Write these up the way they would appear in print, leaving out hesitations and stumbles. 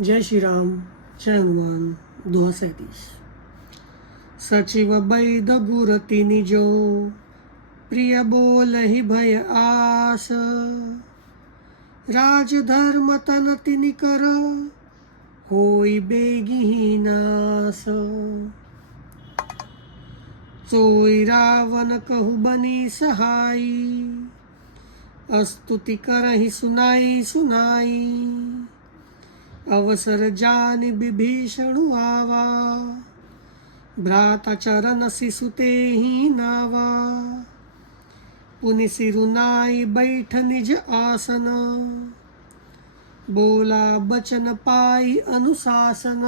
जय श्री राम, जय हनुमान। 237 सचिव बैद गुर तिनि जो, प्रिय बोलहि भय आस। राजधर्म तन तिनि कर, होई बेगिहि नास। सोई रावण कहु बनी सहाई, स्तुति करहि सुनाई सुनाई। अवसर जानि विभीषण आवा, भ्राता चरण शिशु तेहि नावा। पुनि सिरुनाई बैठ निज आसन, बोला बचन पाई अनुशासन।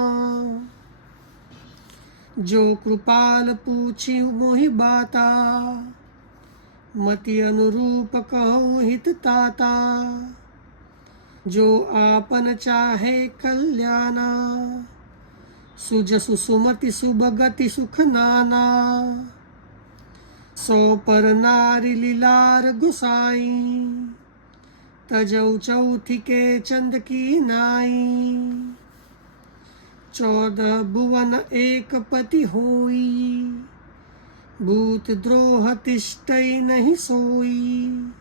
जो कृपाल पूछि मोहि बाता, मति अनुरूप कहूँ हित ताता। जो आपन चाहे कल्याणा, सुजसु सुमति सुभगति सुख नाना। सो पर नारी लीलार गुसाई, तजौ चौथी के चंद की नाई। 14 भुवन एक पति होई, भूत द्रोह तिष्ठै नहीं सोई।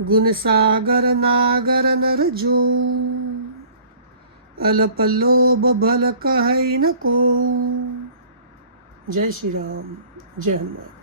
गुण सागर नागर नर जो, अल्प लोभ भल कहै न को। जय श्री राम, जय हनुमान।